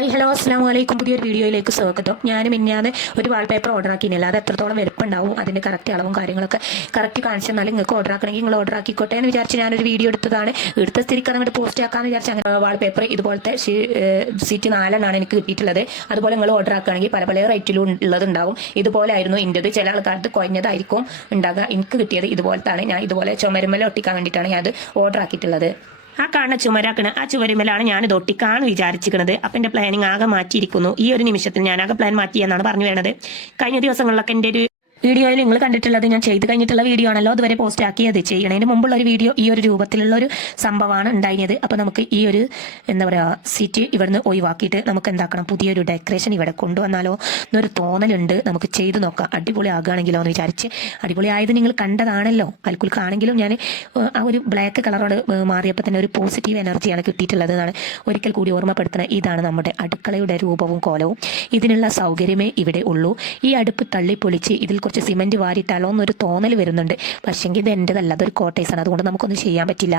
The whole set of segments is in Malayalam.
ഹൈ ഹലോ അസ്സാം വലൈക്കും പുതിയൊരു വീഡിയോയിലേക്ക് സ്വാഗതം. ഞാൻ മിന്നാതെ ഒരു വാൾപേപ്പർ ഓർഡർ ആക്കിയില്ല അത് എത്രത്തോളം വലുപ്പുണ്ടാവും അതിന്റെ കറക്റ്റ് അളവും കാര്യങ്ങളൊക്കെ കറക്റ്റ് കാണിച്ചു തന്നാൽ നിങ്ങൾക്ക് ഓർഡർ ആക്കണമെങ്കിൽ നിങ്ങൾ ഓർഡർ ആക്കിക്കോട്ടെ എന്ന് വിചാരിച്ച് ഞാനൊരു വീഡിയോ എടുത്തതാണ്. എടുത്ത സ്ഥിതിക്ക് അങ്ങോട്ട് പോസ്റ്റ് ആക്കാമെന്ന് വിചാരിച്ച് അങ്ങനെ വാൾപേപ്പർ ഇതുപോലത്തെ സീറ്റ് നാലെണ്ണാണ് എനിക്ക് കിട്ടിയിട്ടുള്ളത്. അതുപോലെ നിങ്ങൾ ഓർഡർ ആക്കുകയാണെങ്കിൽ പല പല റേറ്റിലും ഉള്ളതുണ്ടാവും. ഇതുപോലെ ആയിരുന്നു ഇന്റെത് ചില ആൾക്കാർക്ക് കുഴഞ്ഞതായിരിക്കും ഉണ്ടാകുക എനിക്ക് കിട്ടിയത് ഇതുപോലത്താണ്. ഞാൻ ഇതുപോലെ ചുമരുമല ഒട്ടിക്കാൻ വേണ്ടിയിട്ടാണ് ഞാൻ അത് ഓർഡർ ആക്കിയിട്ടുള്ളത്. ആ കാണുന്ന ചുമരാക്കണ് ആ ചുവരുമലാണ് ഞാൻ ഇത് കാണു വിചാരിച്ചിരിക്കുന്നത് അപ്പം എന്റെ പ്ലാനിങ് ആകെ മാറ്റിയിരിക്കുന്നു. ഈ ഒരു നിമിഷത്തിൽ ഞാൻ ആകെ പ്ലാൻ മാറ്റി എന്നാണ് പറഞ്ഞു വേണത് കഴിഞ്ഞ ദിവസങ്ങളിലൊക്കെ എന്റെ ഒരു വീഡിയോയിൽ നിങ്ങൾ കണ്ടിട്ടുള്ളത് ഞാൻ ചെയ്ത് കഴിഞ്ഞിട്ടുള്ള വീഡിയോ ആണല്ലോ അതുവരെ പോസ്റ്റ് ആക്കിയത്. ചെയ്യണതിന് മുമ്പുള്ള ഒരു വീഡിയോ ഈ ഒരു രൂപത്തിലുള്ള ഒരു സംഭവമാണ് ഉണ്ടായിരുന്നത്. അപ്പോൾ നമുക്ക് ഈ ഒരു എന്താ പറയുക സീറ്റ് ഇവിടുന്ന് ഒഴിവാക്കിയിട്ട് നമുക്ക് എന്താക്കണം? പുതിയൊരു ഡെക്കറേഷൻ ഇവിടെ കൊണ്ടുവന്നാലോ എന്നൊരു തോന്നലുണ്ട്. നമുക്ക് ചെയ്ത് നോക്കാം. അടിപൊളി ആകുകയാണെങ്കിലോ എന്ന് വിചാരിച്ച്. അടിപൊളി ആയത് നിങ്ങൾ കണ്ടതാണല്ലോ. അൽക്കുൽക്കാണെങ്കിലും ഞാൻ ആ ഒരു ബ്ലാക്ക് കളറോട് മാറിയപ്പോൾ തന്നെ ഒരു പോസിറ്റീവ് എനർജിയാണ് കിട്ടിയിട്ടുള്ളത് ഒരിക്കൽ കൂടി ഓർമ്മപ്പെടുത്തുന്ന ഇതാണ് നമ്മുടെ അടുക്കളയുടെ രൂപവും കോലവും. ഇതിനുള്ള സൗകര്യമേ ഇവിടെ ഉള്ളൂ. ഈ അടുപ്പ് തള്ളിപ്പൊളിച്ച് ഇതിൽ കുറച്ച് സിമെന്റ് വാരിയിട്ടാലോ എന്നൊരു തോന്നൽ വരുന്നുണ്ട്. പക്ഷെങ്കിൽ ഇത് എന്റെതല്ല അതൊരു കോട്ടേഴ്സാണ്. അതുകൊണ്ട് നമുക്കൊന്നും ചെയ്യാൻ പറ്റില്ല.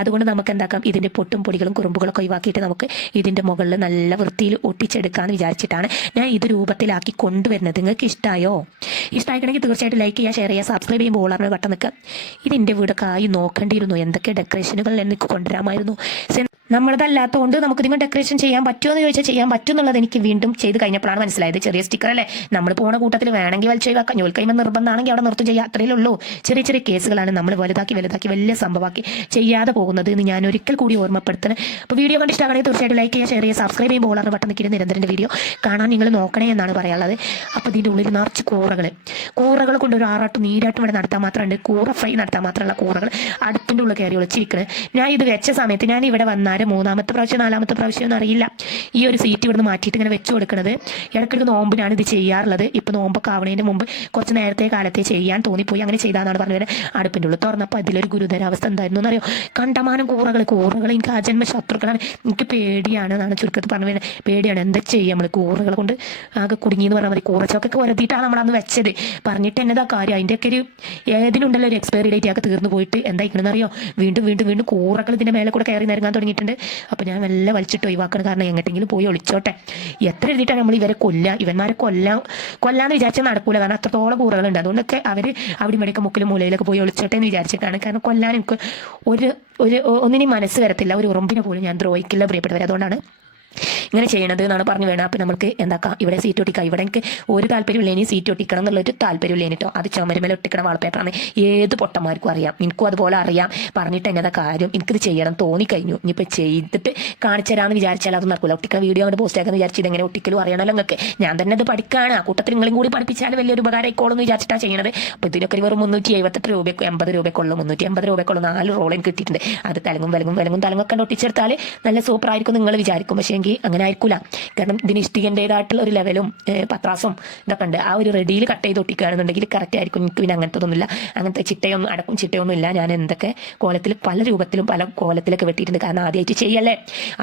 അതുകൊണ്ട് നമുക്ക് എന്താക്കാം? ഇതിന്റെ പൊട്ടും പൊടികളും കുറുമ്പുകളൊക്കെ ഒഴിവാക്കിയിട്ട് നമുക്ക് ഇതിന്റെ മുകളിൽ നല്ല വൃത്തിയിൽ ഒട്ടിച്ചെടുക്കാമെന്ന് വിചാരിച്ചിട്ടാണ് ഞാൻ ഇത് രൂപത്തിലാക്കി കൊണ്ടുവരുന്നത്. നിങ്ങൾക്ക് ഇഷ്ടമായോ ഇഷ്ടമായിക്കണമെങ്കിൽ തീർച്ചയായിട്ടും ലൈക്ക് ചെയ്യുക ഷെയർ ചെയ്യുക സബ്സ്ക്രൈബ് ചെയ്യുമ്പോൾ ഓളറിന് വട്ടം നിൽക്കുക. ഇതിന്റെ വീടൊക്കെ ആയി നോക്കേണ്ടിയിരുന്നു. എന്തൊക്കെ ഡെക്കറേഷനുകൾ എനിക്ക് കൊണ്ടുവരാമായിരുന്നു. നമ്മളതല്ലാത്തതുകൊണ്ട് നമുക്ക് നിങ്ങൾ ഡെക്കറേഷൻ ചെയ്യാൻ പറ്റുമോ എന്ന് ചോദിച്ചാൽ ചെയ്യാൻ പറ്റും എന്നുള്ളത് എനിക്ക് വീണ്ടും ചെയ്ത് കഴിഞ്ഞപ്പോഴാണ് മനസ്സിലായത്. ചെറിയ സ്റ്റിക്കർ അല്ലേ? നമ്മൾ പോണ കൂട്ടത്തിൽ വേണമെങ്കിൽ വലിച്ചു വെക്കാം. ഞോൽ കഴിയുമ്പോൾ നിർബന്ധമാണെങ്കിൽ അവിടെ നിർത്തും ചെയ്യുക അത്രയേ ഉള്ളൂ. ചെറിയ ചെറിയ കേസുകളാണ് നമ്മൾ വലുതാക്കി വലുതാക്കി വലിയ സംഭവമാക്കി ചെയ്യാതെ പോകുന്നത് എന്ന് ഞാൻ ഒരിക്കൽ കൂടി ഓർമ്മപ്പെടുത്തുന്നത് അപ്പോൾ വീഡിയോ കണ്ട് ഇഷ്ടമാണെങ്കിൽ തീർച്ചയായിട്ടും ലൈക്ക് ചെയ്യുക ഷെയർ ചെയ്യുക സബ്സ്ക്രൈബ് ചെയ്യുമ്പോൾ ഓളർ ബട്ടൺ നിൽക്കുന്ന നിരന്തരന്റെ വീഡിയോ കാണാൻ നിങ്ങൾ നോക്കണേ എന്നാണ് പറയാനുള്ളത്. അപ്പോൾ ഇതിന്റെ ഉള്ളിൽ നിറച്ച് കൂറകൾ കൂറകൾ കൊണ്ട് ഒരു ആറാട്ടും നീരാട്ടും ഇവിടെ നടത്താൻ മാത്രമുണ്ട്. കൂറ ഫ്രൈ നടത്താൻ മാത്രമുള്ള കൂറകൾ അടുപ്പിന്റെ ഉള്ളിൽ കയറി ഒളിച്ചിരിക്കുന്നത് ഞാൻ ഇത് വെച്ച സമയത്ത് ഞാൻ ഇവിടെ വന്നാൽ മൂന്നാമത്തെ പ്രാവശ്യം നാലാമത്തെ പ്രാവശ്യം ഒന്നും അറിയില്ല. ഈ ഒരു സീറ്റ് ഇവിടുന്ന് മാറ്റിയിട്ട് ഇങ്ങനെ വെച്ച് കൊടുക്കുന്നത് ഇടയ്ക്കിടയ്ക്ക് നോമ്പിനാണ് ഇത് ചെയ്യാറുള്ളത്. ഇപ്പോൾ നോമ്പൊക്കെ ആവണതിന് മുമ്പ് കുറച്ച് നേരത്തെ കാലത്തെ ചെയ്യാൻ തോന്നിപ്പോയി. അങ്ങനെ ചെയ്താന്നാണ് പറഞ്ഞത് അടുപ്പിന്റെ ഉള്ളിൽ തുറന്നപ്പോൾ അതിലൊരു ഗുരുതരാവസ്ഥ എന്തായിരുന്നു എന്നറിയോ? കണ്ടമാനം കൂറകൾ കൂറകൾ എനിക്ക് അജന്മ ശത്രുക്കളാണ് എനിക്ക് പേടിയാണ് എന്നാണ് ചുരുക്കത്തിൽ പറഞ്ഞു വരുന്നത് പേടിയാണ്. എന്താ ചെയ്യുക നമ്മൾ കൂറകൾ കൊണ്ട് ആകെ കുടുങ്ങി എന്ന് പറഞ്ഞാൽ മതി. കൂറച്ചൊക്കെ വരുത്തിയിട്ടാണ് നമ്മൾ അന്ന് വെച്ചത്. പറഞ്ഞിട്ട് എന്നതാ കാര്യം? അതിന്റെയൊക്കെ ഒരു ഏതിനുണ്ടല്ലോ ഒരു എക്സ്പയറി ഡേറ്റ് ഒക്കെ തീർന്നു പോയിട്ട് എന്തായിക്കണെന്ന് അറിയോ വീണ്ടും വീണ്ടും വീണ്ടും കൂറകൾ ഇതിന്റെ മേലെ കൂടെ കയറി നിരങ്ങാൻ തുടങ്ങിയിട്ടുണ്ട്. അപ്പോൾ ഞാൻ നല്ല വലിച്ചിട്ട് ഒഴിവാക്കണം കാരണം എങ്ങോട്ടെങ്കിലും പോയി ഒളിച്ചോട്ടെ. എത്ര എഴുതിയിട്ടാണ് നമ്മൾ ഇവരെ കൊല്ല ഇവന്മാരെ കൊല്ലാം കൊല്ലാന്ന് വിചാരിച്ചാൽ നടക്കൂല. കാരണം അത്രത്തോളം കൂറകളുണ്ട്. അതുകൊണ്ടൊക്കെ അവർ അവിടെ ഇവിടെയൊക്കെ മുക്കിലും മൂലയിലൊക്കെ പോയി ഒളിച്ചോട്ടെ എന്ന് വിചാരിച്ചിട്ടാണ്. കാരണം കൊല്ലാൻ എനിക്ക് ഒരു ഒരു ഒന്നിനും മനസ്സ് വരത്തില്ല. ഒരു ഉറമ്പിനെ പോലും ഞാൻ ദ്രോഹിക്കില്ല പ്രിയപ്പെട്ടവർ അതുകൊണ്ടാണ് ഇങ്ങനെ ചെയ്യണത് എന്നാണ് പറഞ്ഞു വേണം. അപ്പം നമുക്ക് എന്താക്കാം? ഇവിടെ സീറ്റ് ഒട്ടിക്കാം. ഇവിടെ എനിക്ക് ഒരു താല്പര്യമില്ല ഇനി സീറ്റ് ഒട്ടിക്കണം എന്നുള്ളൊരു താല്പര്യമില്ല കേട്ടോ. അത് ചുമരുമേലെ ഒട്ടിക്കണ വാൾപേപ്പറാണ് ഏത് പൊട്ടന്മാർക്കും അറിയാം. എനിക്കും അതുപോലെ അറിയാം. പറഞ്ഞിട്ട് എന്നതാ കാര്യം? എനിക്കിത് ചെയ്യണം തോന്നിക്കഴിഞ്ഞു. ഇനിയിപ്പോൾ ചെയ്തിട്ട് കാണിച്ചു തരാമെന്ന് വിചാരിച്ചാൽ അത് നടക്കില്ല ഒട്ടിക്കുന്ന വീഡിയോ അങ്ങോട്ട് പോസ്റ്റ് ആക്കാന്ന് വിചാരിച്ചത് എങ്ങനെ ഒട്ടിക്കലും അറിയണമല്ലോ നിങ്ങൾക്ക് ഞാൻ തന്നെ അത് പഠിക്കാണ്. ആ കൂട്ടത്തിൽ നിങ്ങളും കൂടി പഠിപ്പിച്ചാൽ വലിയൊരു ഉപകാരമായിക്കോളും എന്ന് വിചാരിച്ചിട്ടാണ് ചെയ്യണത്. അപ്പോൾ ഇതിനൊക്കെ ഒരു വെറും മുന്നൂറ്റി എഴുപത്തെട്ട് രൂപയ്ക്ക് എൺപത് രൂപയ്ക്കുള്ളൂ. മുന്നൂറ്റി എൺപത് രൂപയ്ക്കുള്ള. നാല് റോളും കിട്ടിയിട്ടുണ്ട്. അത് തലങ്ങും വിലങ്ങും വിലങ്ങും തലങ്ങൊക്കെ ഒട്ടിച്ചെടുത്താൽ നല്ല സൂപ്പറായിരിക്കും നിങ്ങൾ വിചാരിക്കും. പക്ഷേ എങ്കിൽ അങ്ങനെ ആയിരിക്കില്ല കാരണം ഇതിന് ഇഷ്ടികന്റെതായിട്ടുള്ള ഒരു ലെവലും പത്രാസും ഇതൊക്കെ ഉണ്ട്. ആ ഒരു റെഡിയിൽ കട്ട് ചെയ്ത് ഒട്ടിക്കുകയാണെന്നുണ്ടെങ്കിൽ കറക്റ്റ് ആയിരിക്കും. എനിക്ക് പിന്നെ അങ്ങനത്തെ ഒന്നുമില്ല. അങ്ങനത്തെ ചിട്ടയൊന്നും അടക്കും ചിട്ടയൊന്നും ഇല്ല. ഞാൻ എന്തൊക്കെ കോലത്തിൽ പല രൂപത്തിലും പല കോലത്തിലൊക്കെ വെട്ടിയിട്ടുണ്ട്. കാരണം ആദ്യമായിട്ട് ചെയ്യല്ലേ?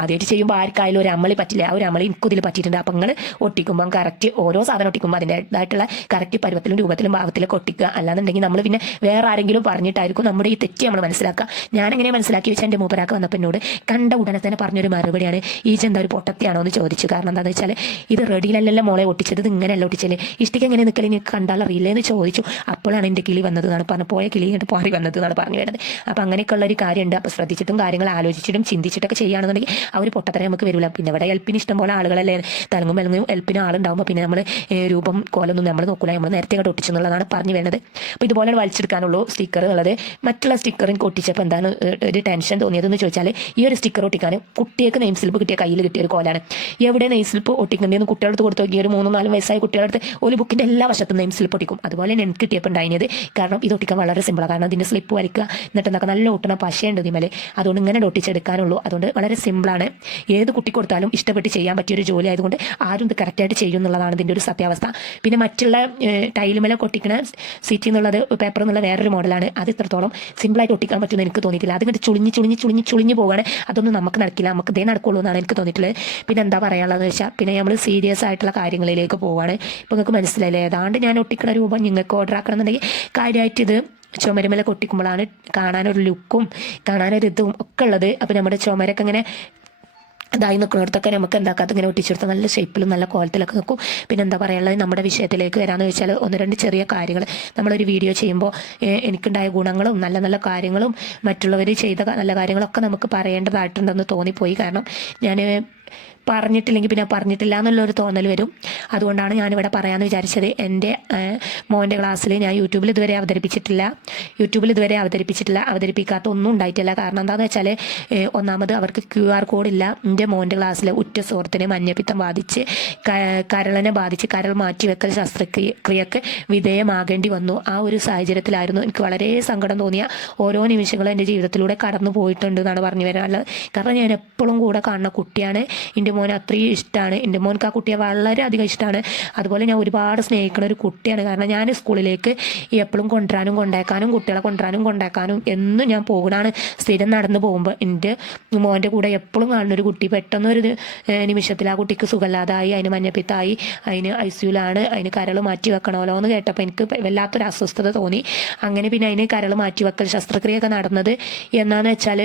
ആദ്യമായിട്ട് ചെയ്യുമ്പോൾ ആർക്കായാലും ഒരു അമളി പറ്റില്ല. ആ ഒരു അമളി എനിക്കുതിൽ പറ്റിയിട്ടുണ്ട്. അപ്പം നിങ്ങൾ ഒട്ടിക്കുമ്പോൾ കറക്റ്റ് ഓരോ സാധനം ഒട്ടിക്കുമ്പോൾ അതിന്റെതായിട്ടുള്ള കറക്റ്റ് പരുവത്തിലും രൂപത്തിലും ഭാവത്തിലൊക്കെ ഒട്ടിക്കുക. അല്ലാന്നുണ്ടെങ്കിൽ നമ്മൾ പിന്നെ വേറെ ആരെങ്കിലും പറഞ്ഞിട്ടായിരിക്കും നമ്മുടെ ഈ തെറ്റ് നമ്മൾ മനസ്സിലാക്കുക. ഞാൻ മനസ്സിലാക്കി വെച്ചാൽ എന്റെ മൂപ്പരാക്ക് വന്നപ്പോൾ എന്നോട് കണ്ട ഉടനെ തന്നെ പറഞ്ഞൊരു മറുപടിയാണ്. ഈ ചെന്താ ഒരു പൊട്ടത്തിയാണോ എന്ന് ചോദിച്ചു. കാരണം എന്താണെന്ന് വെച്ചാൽ ഇത് റെഡിയിലല്ലല്ലോ മോളെ ഒട്ടിച്ചത് ഇത് ഇങ്ങനെയല്ല ഒട്ടിച്ചത്. ഇഷ്ടിക്ക് എങ്ങനെ നിൽക്കൽ നിങ്ങൾക്ക് കണ്ടാൽ അറിയില്ലേ എന്ന് ചോദിച്ചു. അപ്പോഴാണ് എന്റെ കിളി വന്നത് എന്നാണ് പറഞ്ഞു പോയ കിളി ഇങ്ങോട്ട് പാറി വന്നത് എന്നാണ് പറഞ്ഞു വരുന്നത്. അപ്പോൾ അങ്ങനെയൊക്കെയുള്ള ഒരു കാര്യമുണ്ട്. അപ്പോൾ ശ്രദ്ധിച്ചിട്ടും കാര്യങ്ങൾ ആലോചിച്ചിട്ടും ചിന്തിച്ചിട്ടൊക്കെ ചെയ്യുകയാണെന്നുണ്ടെങ്കിൽ ആ ഒരു പൊട്ടത്തരം നമുക്ക് വരില്ല. പിന്നെ ഇവിടെ എൽപ്പിന് ഇഷ്ടം പോലെ ആളുകളല്ലേ. തലങ്ങും വിലങ്ങും എൽപ്പിന് ആളുണ്ടാകുമ്പോൾ പിന്നെ നമ്മൾ രൂപം കോലൊന്നും നമ്മൾ നോക്കില്ല നമ്മൾ നേരത്തെ അങ്ങോട്ട് ഒട്ടിച്ചെന്നുള്ളതാണ് പറഞ്ഞു വരുന്നത്. അപ്പോൾ ഇതുപോലെ വലിച്ചെടുക്കാനുള്ളൂ സ്റ്റിക്കർ ഉള്ളത് മറ്റുള്ള സ്റ്റിക്കറും എനിക്ക് ഒട്ടിച്ചപ്പോൾ എന്താണ് ഒരു ടെൻഷൻ തോന്നിയതെന്ന് ചോദിച്ചാൽ ഈ ഒരു സ്റ്റിക്കർ ഒട്ടിക്കാൻ കുട്ടികൾക്ക് നെയിം സ്ലിപ്പ് കിട്ടിയ കയ്യിൽ കിട്ടിയ ഒരു കോലാണ്. എവിടെ നെയിം സ്ലിപ്പ് കുട്ടികളുടെ അടുത്ത് കൊടുത്തു നോക്കി ഒരു മൂന്നോ നാലും വയസ്സായ അടുത്ത് ഒരു ബുക്കിന്റെ എല്ലാ വശത്തും നെയിം സ്ലിപ്പ് ഒട്ടിക്കും അതുപോലെ എനിക്ക് കിട്ടിയപ്പോൾ ഉണ്ടായിരുന്നത് കാരണം ഇത് ഒട്ടിക്കാൻ വളരെ സിമ്പിളാണ് കാരണം അതിന്റെ സ്ലിപ്പ് വരയ്ക്കുക എന്നിട്ട് നമുക്ക് നല്ല ഒട്ടണ പശയുണ്ട് ഇതിമേലെ അതുകൊണ്ട് ഇങ്ങനെ ഒട്ടിച്ചെടുക്കാനുള്ളൂ അതുകൊണ്ട് വളരെ സിമ്പിളാണ് ഏത് കുട്ടി കൊടുത്താലും ഇഷ്ടപ്പെട്ട് ചെയ്യാൻ പറ്റിയൊരു ജോലി ആയതുകൊണ്ട് ആരും ഇത് കറക്റ്റായിട്ട് ചെയ്യും എന്നുള്ളതാണ് ഇതിന്റെ ഒരു സത്യാവസ്ഥ. പിന്നെ മറ്റുള്ള ടൈലുമേലെ ഒട്ടിക്കണ സീറ്റിൽ എന്നുള്ളത് പേപ്പർ എന്നുള്ള വേറൊരു മോഡലാണ് അത് ഇത്രത്തോളം സിമ്പിളായിട്ട് ഒട്ടിക്കാൻ പറ്റുമെന്ന് എനിക്ക് തോന്നിയിട്ടില്ല. അതുകൊണ്ട് ചുളിഞ്ഞ് ചുളിഞ്ഞ് ചുളിഞ്ഞ് ചുളിഞ്ഞ് പോവാണ് അതൊന്നും നമുക്ക് നടക്കില്ല. നമുക്ക് ഇതേ നടക്കുള്ളൂ എന്നാണ് എനിക്ക് തോന്നിയിട്ടുള്ളത്. പിന്നെ എന്താ പറയാനുള്ളതെന്ന് വെച്ചാൽ പിന്നെ നമ്മൾ സീരിയസ് ആയിട്ടുള്ള കാര്യങ്ങളിലേക്ക് പോവാണ്. ഇപ്പോൾ നിങ്ങൾക്ക് മനസ്സിലായില്ലേ? ഏതാണ്ട് ഞാൻ ഒട്ടിക്കുന്ന രൂപം നിങ്ങൾക്ക് ഓർഡർ ആക്കണം എന്നുണ്ടെങ്കിൽ കാര്യമായിട്ട് ഇത് ചുമരുമല കൊട്ടിക്കുമ്പോഴാണ് കാണാനൊരു ലുക്കും കാണാനൊരു ഇതും ഒക്കെ ഉള്ളത്. അപ്പോൾ നമ്മുടെ ചുമരൊക്കെ ഇങ്ങനെ ഇതായി നിൽക്കുന്നിടത്തൊക്കെ നമുക്ക് എന്താക്കാത്ത ഇങ്ങനെ ഒട്ടിച്ചെടുത്ത് നല്ല ഷേപ്പിലും നല്ല കോലത്തിലൊക്കെ നിൽക്കും. പിന്നെ എന്താ പറയുള്ളത് നമ്മുടെ വിഷയത്തിലേക്ക് വരാമെന്ന് വെച്ചാൽ ഒന്ന് രണ്ട് ചെറിയ കാര്യങ്ങൾ നമ്മളൊരു വീഡിയോ ചെയ്യുമ്പോൾ എനിക്കുണ്ടായ ഗുണങ്ങളും നല്ല നല്ല കാര്യങ്ങളും മറ്റുള്ളവർ ചെയ്ത നല്ല കാര്യങ്ങളൊക്കെ നമുക്ക് പറയേണ്ടതായിട്ടുണ്ടെന്ന് തോന്നിപ്പോയി. കാരണം ഞാൻ പറഞ്ഞിട്ടില്ലെങ്കിൽ പിന്നെ പറഞ്ഞിട്ടില്ല എന്നുള്ളൊരു തോന്നൽ വരും. അതുകൊണ്ടാണ് ഞാനിവിടെ പറയാമെന്ന് വിചാരിച്ചത്. എന്റെ മോന്റെ ക്ലാസ്സിൽ ഞാൻ യൂട്യൂബിൽ ഇതുവരെ അവതരിപ്പിച്ചിട്ടില്ല. യൂട്യൂബിൽ ഇതുവരെ അവതരിപ്പിച്ചിട്ടില്ല. അവതരിപ്പിക്കാത്ത ഒന്നും ഉണ്ടായിട്ടില്ല. കാരണം എന്താണെന്ന് വെച്ചാൽ ഒന്നാമത് അവർക്ക് ക്യു ആർ കോഡ് ഇല്ല. എന്റെ മോന്റെ ക്ലാസ്സിൽ ഉറ്റ സുഹൃത്തിനെ മഞ്ഞപ്പിത്തം ബാധിച്ച് കരളനെ ബാധിച്ച് കരൾ മാറ്റിവെക്കൽ വെക്കൽ ശസ്ത്രക്രിയക്ക് വിധേയമാകേണ്ടി വന്നു. ആ ഒരു സാഹചര്യത്തിലായിരുന്നു എനിക്ക് വളരെ സങ്കടം തോന്നിയ ഓരോ നിമിഷങ്ങളും എന്റെ ജീവിതത്തിലൂടെ കടന്നു പോയിട്ടുണ്ട് എന്നാണ് പറഞ്ഞു വരാനുള്ളത്. കാരണം ഞാൻ എപ്പോഴും കൂടെ കാണുന്ന കുട്ടിയാണ്. എന്റെ മോൻ അത്രയും ഇഷ്ടമാണ് എന്റെ മോൻക്ക് ആ കുട്ടിയെ വളരെയധികം ഇഷ്ടമാണ് അതുപോലെ ഞാൻ ഒരുപാട് സ്നേഹിക്കുന്ന ഒരു കുട്ടിയാണ്. കാരണം ഞാൻ സ്കൂളിലേക്ക് എപ്പോഴും കൊണ്ടുവരാനും കൊണ്ടേക്കാനും കുട്ടികളെ കൊണ്ടുവരാനും കൊണ്ടേക്കാനും എന്നും ഞാൻ പോകണമാണ് സ്ഥിരം നടന്നു പോകുമ്പോൾ എന്റെ മോന്റെ കൂടെ എപ്പോഴും കാണുന്ന ഒരു കുട്ടി പെട്ടെന്ന് ഒരു നിമിഷത്തിൽ ആ കുട്ടിക്ക് സുഖമില്ലാതായി അതിന് മഞ്ഞപ്പിത്തായി അതിന് ഐ സിയുലാണ് അതിന് കരൾ മാറ്റി വെക്കണമല്ലോ എന്ന് കേട്ടപ്പോൾ എനിക്ക് വല്ലാത്തൊരു അസ്വസ്ഥത തോന്നി. അങ്ങനെ പിന്നെ അതിന് കരൾ മാറ്റി വെക്കൽ ശസ്ത്രക്രിയ ഒക്കെ നടന്നത് എന്നാന്ന് വെച്ചാൽ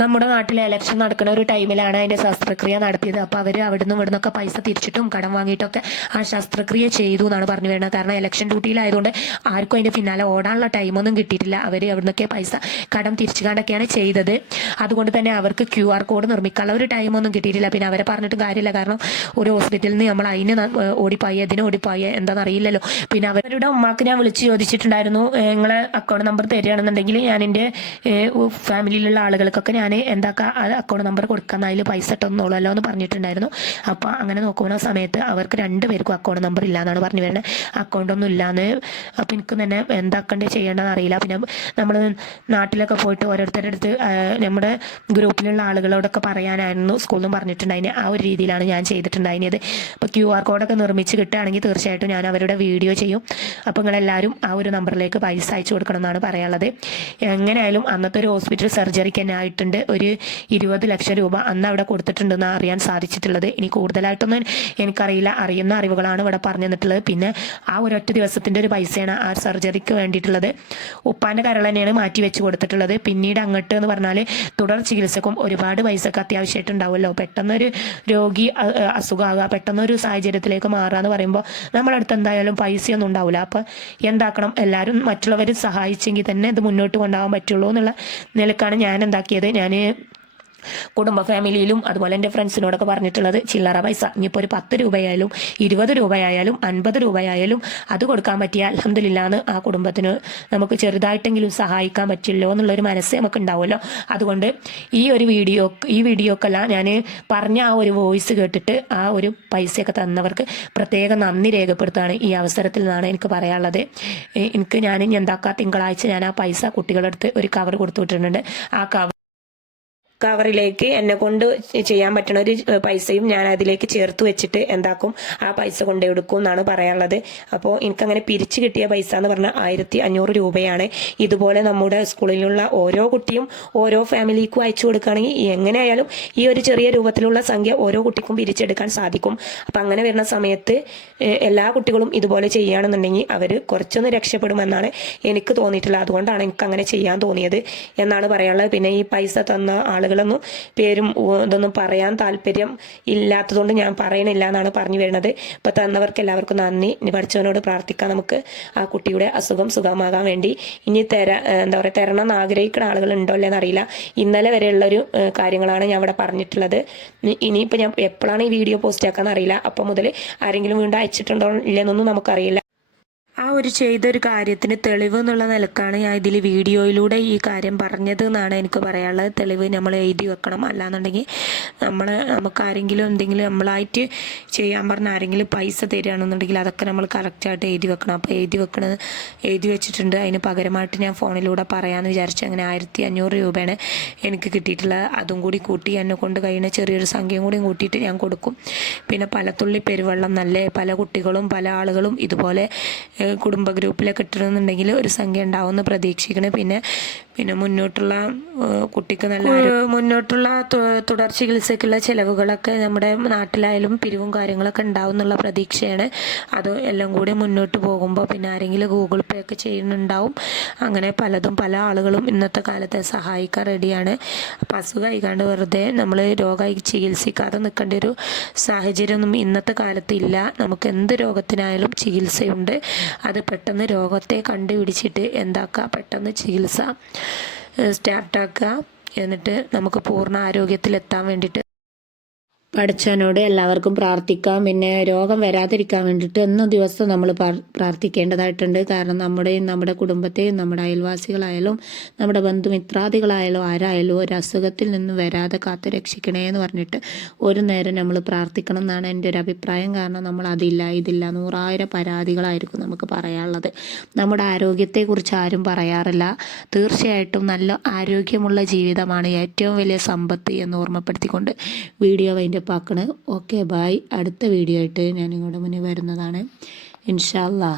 നമ്മുടെ നാട്ടിൽ ഇലക്ഷൻ നടക്കുന്ന ഒരു ടൈമിലാണ് അതിന്റെ ശസ്ത്രക്രിയ നടത്തിയത്. അപ്പോൾ അവർ അവിടുന്ന് ഇവിടുന്നൊക്കെ പൈസ തിരിച്ചിട്ടും കടം വാങ്ങിയിട്ടൊക്കെ ആ ശസ്ത്രക്രിയ ചെയ്തു എന്നാണ് പറഞ്ഞു വരുന്നത്. കാരണം ഇലക്ഷൻ ഡ്യൂട്ടിയിലായതുകൊണ്ട് ആർക്കും അതിന്റെ പിന്നാലെ ഓടാനുള്ള ടൈമൊന്നും കിട്ടിയിട്ടില്ല. അവർ അവിടുന്നൊക്കെ പൈസ കടം തിരിച്ചു കണ്ടൊക്കെയാണ് ചെയ്തത്. അതുകൊണ്ട് തന്നെ അവർക്ക് ക്യു ആർ കോഡ് നിർമ്മിക്കാനുള്ള ഒരു ടൈമൊന്നും കിട്ടിയിട്ടില്ല. പിന്നെ അവരെ പറഞ്ഞിട്ട് കാര്യമില്ല. കാരണം ഒരു ഹോസ്പിറ്റലിൽ നിന്ന് നമ്മൾ അതിന് ഓടിപ്പോയി അതിന് ഓടിപ്പോയി എന്താണെന്ന് അറിയില്ലല്ലോ. പിന്നെ അവരുടെ ഉമ്മാക്ക് ഞാൻ വിളിച്ച് ചോദിച്ചിട്ടുണ്ടായിരുന്നു. നിങ്ങളെ അക്കൗണ്ട് നമ്പർ തരികയാണെന്നുണ്ടെങ്കിൽ ഞാൻ എന്റെ ഫാമിലിയിലുള്ള ആളുകൾക്കൊക്കെ ഞാൻ എന്താക്കാം അക്കൗണ്ട് നമ്പർ കൊടുക്കാൻ അതിൽ പൈസ ഇട്ടൊന്നുള്ളൂ എന്ന് പറഞ്ഞിട്ടുണ്ടായിരുന്നു. അപ്പോൾ അങ്ങനെ നോക്കുന്ന സമയത്ത് അവർക്ക് രണ്ട് പേർക്കും അക്കൗണ്ട് നമ്പർ ഇല്ല എന്നാണ് പറഞ്ഞു വരുന്നത് അക്കൗണ്ട് ഒന്നും ഇല്ലാന്ന് അപ്പം എനിക്ക് തന്നെ എന്താക്കണ്ടേ ചെയ്യേണ്ടതെന്ന് അറിയില്ല. പിന്നെ നമ്മൾ നാട്ടിലൊക്കെ പോയിട്ട് ഓരോരുത്തരുടെ അടുത്ത് നമ്മുടെ ഗ്രൂപ്പിലുള്ള ആളുകളോടൊക്കെ പറയാനായിരുന്നു സ്കൂളിൽ നിന്ന് പറഞ്ഞിട്ടുണ്ടായിന്. ആ ഒരു രീതിയിലാണ് ഞാൻ ചെയ്തിട്ടുണ്ടായിരുന്നത് അപ്പോൾ ക്യു ആർ കോഡൊക്കെ നിർമ്മിച്ച് കിട്ടുകയാണെങ്കിൽ തീർച്ചയായിട്ടും ഞാൻ അവരുടെ വീഡിയോ ചെയ്യും. അപ്പോൾ നിങ്ങളെല്ലാവരും ആ ഒരു നമ്പറിലേക്ക് പൈസ അയച്ചു കൊടുക്കണം എന്നാണ് പറയാനുള്ളത്. എങ്ങനെയായാലും അന്നത്തെ ഒരു ഹോസ്പിറ്റൽ സർജറിക്ക് തന്നെ ആയിട്ടുണ്ട്. ഒരു ഇരുപത് ലക്ഷം രൂപ അന്ന് അവിടെ കൊടുത്തിട്ടുണ്ടെന്ന് അറിയാൻ സാധിച്ചിട്ടുള്ളത്. ഇനി കൂടുതലായിട്ടൊന്നും എനിക്കറിയില്ല. അറിയുന്ന അറിവുകളാണ് ഇവിടെ പറഞ്ഞു തന്നിട്ടുള്ളത്. പിന്നെ ആ ഒരൊറ്റ ദിവസത്തിന്റെ ഒരു പൈസയാണ് ആ സർജറിക്ക് വേണ്ടിയിട്ടുള്ളത്. ഉപ്പാന്റെ കരൾ തന്നെയാണ് മാറ്റി വെച്ച് കൊടുത്തിട്ടുള്ളത്. പിന്നീട് അങ്ങോട്ട് എന്ന് പറഞ്ഞാൽ തുടർ ചികിത്സക്കും ഒരുപാട് പൈസക്ക് അത്യാവശ്യമായിട്ട് ഉണ്ടാവുമല്ലോ. പെട്ടെന്നൊരു രോഗി അസുഖമാകുക പെട്ടെന്നൊരു സാഹചര്യത്തിലേക്ക് മാറുക എന്ന് പറയുമ്പോൾ നമ്മുടെ അടുത്ത് എന്തായാലും പൈസയൊന്നും ഉണ്ടാവില്ല അപ്പോൾ എന്താക്കണം? എല്ലാവരും മറ്റുള്ളവർ സഹായിച്ചെങ്കിൽ തന്നെ ഇത് മുന്നോട്ട് കൊണ്ടുപോകാൻ പറ്റുള്ളൂ എന്നുള്ള നിലക്കാണ് ഞാൻ എന്താക്കിയത്. ഞാൻ കുടുംബ ഫാമിലിയിലും അതുപോലെ എന്റെ ഫ്രണ്ട്സിനോടൊക്കെ പറഞ്ഞിട്ടുള്ളത് ചില്ലറ പൈസ ഇനിയിപ്പോൾ ഒരു പത്ത് രൂപയായാലും ഇരുപത് രൂപയായാലും അൻപത് രൂപയായാലും അത് കൊടുക്കാൻ പറ്റിയ അലഹമില്ലാന്ന് ആ കുടുംബത്തിന് നമുക്ക് ചെറുതായിട്ടെങ്കിലും സഹായിക്കാൻ പറ്റില്ലോ എന്നുള്ളൊരു മനസ്സ് നമുക്ക് ഉണ്ടാവുമല്ലോ അതുകൊണ്ട് ഈ ഒരു വീഡിയോ ഈ വീഡിയോക്കല്ല ഞാൻ പറഞ്ഞ ആ ഒരു വോയിസ് കേട്ടിട്ട് ആ ഒരു പൈസയൊക്കെ തന്നവർക്ക് പ്രത്യേകം നന്ദി രേഖപ്പെടുത്തുകയാണ് ഈ അവസരത്തിൽ നിന്നാണ് എനിക്ക് പറയാനുള്ളത്. എനിക്ക് ഞാൻ എന്താക്കാ തിങ്കളാഴ്ച ഞാൻ ആ പൈസ കുട്ടികളെടുത്ത് ഒരു കവർ കൊടുത്തു വിട്ടിട്ടുണ്ട് ആ കവർ കവറിലേക്ക് എന്നെ കൊണ്ട് ചെയ്യാൻ പറ്റുന്ന ഒരു പൈസയും ഞാൻ അതിലേക്ക് ചേർത്ത് വെച്ചിട്ട് എന്താക്കും ആ പൈസ കൊണ്ടേ എടുക്കും എന്നാണ് പറയാനുള്ളത്. അപ്പോൾ എനിക്കങ്ങനെ പിരിച്ചു കിട്ടിയ പൈസ എന്ന് പറഞ്ഞാൽ ആയിരത്തി അഞ്ഞൂറ് രൂപയാണ്. ഇതുപോലെ നമ്മുടെ സ്കൂളിലുള്ള ഓരോ കുട്ടിയും ഓരോ ഫാമിലിക്കും അയച്ചു കൊടുക്കുകയാണെങ്കിൽ എങ്ങനെയായാലും ഈ ഒരു ചെറിയ രൂപത്തിലുള്ള സംഖ്യ ഓരോ കുട്ടിക്കും പിരിച്ചെടുക്കാൻ സാധിക്കും. അപ്പം അങ്ങനെ വരുന്ന സമയത്ത് എല്ലാ കുട്ടികളും ഇതുപോലെ ചെയ്യുകയാണെന്നുണ്ടെങ്കിൽ അവർ കുറച്ചൊന്ന് രക്ഷപ്പെടുമെന്നാണ് എനിക്ക് തോന്നിയിട്ടുള്ളത്. അതുകൊണ്ടാണ് എനിക്ക് അങ്ങനെ ചെയ്യാൻ തോന്നിയത് എന്നാണ് പറയാനുള്ളത്. പിന്നെ ഈ പൈസ തന്ന ആളുകളൊന്നും പേരും ഇതൊന്നും പറയാൻ താല്പര്യം ഇല്ലാത്തതുകൊണ്ട് ഞാൻ പറയണില്ല എന്നാണ് പറഞ്ഞു വരുന്നത്. ഇപ്പൊ തന്നവർക്ക് എല്ലാവർക്കും നന്ദി. ഇനി പഠിച്ചവനോട് പ്രാർത്ഥിക്കാം നമുക്ക്. ആ കുട്ടിയുടെ അസുഖം സുഖമാകാൻ വേണ്ടി. ഇനി തര എന്താ പറയുക തരണം എന്ന് ആഗ്രഹിക്കുന്ന ആളുകൾ ഉണ്ടോ അല്ലേന്ന് അറിയില്ല. ഇന്നലെ വരെയുള്ള ഒരു കാര്യങ്ങളാണ് ഞാൻ ഇവിടെ പറഞ്ഞിട്ടുള്ളത്. ഇനി- ഇനിയിപ്പോ ഞാൻ എപ്പോഴാണ് ഈ വീഡിയോ പോസ്റ്റ് ആക്കാന്ന് അറിയില്ല. അപ്പൊ മുതൽ ആരെങ്കിലും വീണ്ടും അയച്ചിട്ടുണ്ടോ ഇല്ലെന്നൊന്നും നമുക്കറിയില്ല. ഒരു ചെയ്തൊരു കാര്യത്തിന് തെളിവ് എന്നുള്ള നിലക്കാണ് ഞാൻ ഇതിൽ വീഡിയോയിലൂടെ ഈ കാര്യം പറഞ്ഞത് എന്നാണ് എനിക്ക് പറയാനുള്ളത്. തെളിവ് നമ്മൾ എഴുതി വെക്കണം. അല്ലാന്നുണ്ടെങ്കിൽ നമ്മൾ നമുക്ക് ആരെങ്കിലും എന്തെങ്കിലും നമ്മളായിട്ട് ചെയ്യാൻ പറഞ്ഞ ആരെങ്കിലും പൈസ തരികയാണെന്നുണ്ടെങ്കിൽ അതൊക്കെ നമ്മൾ കറക്റ്റായിട്ട് എഴുതി വെക്കണം. അപ്പോൾ എഴുതി വെക്കണത് എഴുതി വെച്ചിട്ടുണ്ട്. അതിന് പകരമായിട്ട് ഞാൻ ഫോണിലൂടെ പറയാമെന്ന് വിചാരിച്ചു. അങ്ങനെ ആയിരത്തി അഞ്ഞൂറ് രൂപയാണ് എനിക്ക് കിട്ടിയിട്ടുള്ളത്. അതും കൂടി കൂട്ടി എന്നെ കൊണ്ട് കഴിയുന്ന ചെറിയൊരു സംഖ്യയും കൂടി കൂട്ടിയിട്ട് ഞാൻ കൊടുക്കും. പിന്നെ പലതുള്ളി പെരുവെള്ളം നല്ല പല കുട്ടികളും പല ആളുകളും ഇതുപോലെ കുടുംബ ഗ്രൂപ്പിലൊക്കെ ഇട്ടിരുന്നുണ്ടെങ്കിൽ ഒരു സംഖ്യ ഉണ്ടാവുമെന്ന് പ്രതീക്ഷിക്കണം. പിന്നെ പിന്നെ മുന്നോട്ടുള്ള കുട്ടിക്ക് നല്ല മുന്നോട്ടുള്ള തുടർ ചികിത്സയ്ക്കുള്ള ചിലവുകളൊക്കെ നമ്മുടെ നാട്ടിലായാലും പിരിവും കാര്യങ്ങളൊക്കെ ഉണ്ടാവും എന്നുള്ള പ്രതീക്ഷയാണ്. അത് എല്ലാം കൂടി മുന്നോട്ട് പോകുമ്പോൾ പിന്നെ ആരെങ്കിലും ഗൂഗിൾ പേ ഒക്കെ ചെയ്യുന്നുണ്ടാവും. അങ്ങനെ പലതും പല ആളുകളും ഇന്നത്തെ കാലത്തെ സഹായിക്കാൻ റെഡിയാണ്. അപ്പം അസുഖമായിക്കാണ്ട് വെറുതെ നമ്മൾ രോഗമായി ചികിത്സിക്കാതെ നിൽക്കേണ്ട ഒരു സാഹചര്യമൊന്നും ഇന്നത്തെ കാലത്ത് ഇല്ല. നമുക്ക് എന്ത് രോഗത്തിനായാലും ചികിത്സയുണ്ട്. അത് പെട്ടെന്ന് രോഗത്തെ കണ്ടുപിടിച്ചിട്ട് എന്താക്കുക പെട്ടെന്ന് ചികിത്സ സ്റ്റാർട്ടാക്കുക എന്നിട്ട് നമുക്ക് പൂർണ ആരോഗ്യത്തിലെത്താൻ വേണ്ടിയിട്ട് പഠിച്ചവനോട് എല്ലാവർക്കും പ്രാർത്ഥിക്കാം. പിന്നെ രോഗം വരാതിരിക്കാൻ വേണ്ടിയിട്ട് എന്നും ദിവസം നമ്മൾ പ്രാർത്ഥിക്കേണ്ടതായിട്ടുണ്ട്. കാരണം നമ്മുടെയും നമ്മുടെ കുടുംബത്തെയും നമ്മുടെ അയൽവാസികളായാലും നമ്മുടെ ബന്ധുമിത്രാദികളായാലും ആരായാലും ഒരു അസുഖത്തിൽ നിന്ന് വരാതെ കാത്തു രക്ഷിക്കണേ എന്ന് പറഞ്ഞിട്ട് ഒരു നേരം നമ്മൾ പ്രാർത്ഥിക്കണം എന്നാണ് എന്റെ ഒരു അഭിപ്രായം. കാരണം നമ്മൾ അതില്ല ഇതില്ല നൂറായിരം പരാതികളായിരിക്കും നമുക്ക് പറയാനുള്ളത്. നമ്മുടെ ആരോഗ്യത്തെക്കുറിച്ച് ആരും പറയാറില്ല. തീർച്ചയായിട്ടും നല്ല ആരോഗ്യമുള്ള ജീവിതമാണ് ഏറ്റവും വലിയ സമ്പത്ത് എന്ന് ഓർമ്മപ്പെടുത്തിക്കൊണ്ട് വീഡിയോ അതിന്റെ പാക്കണ്. ഓക്കെ ബായ് അടുത്ത വീഡിയോ ആയിട്ട് ഞാൻ നിങ്ങളുടെ മുന്നിൽ വരുന്നതാണ്. ഇൻഷാല്ലാ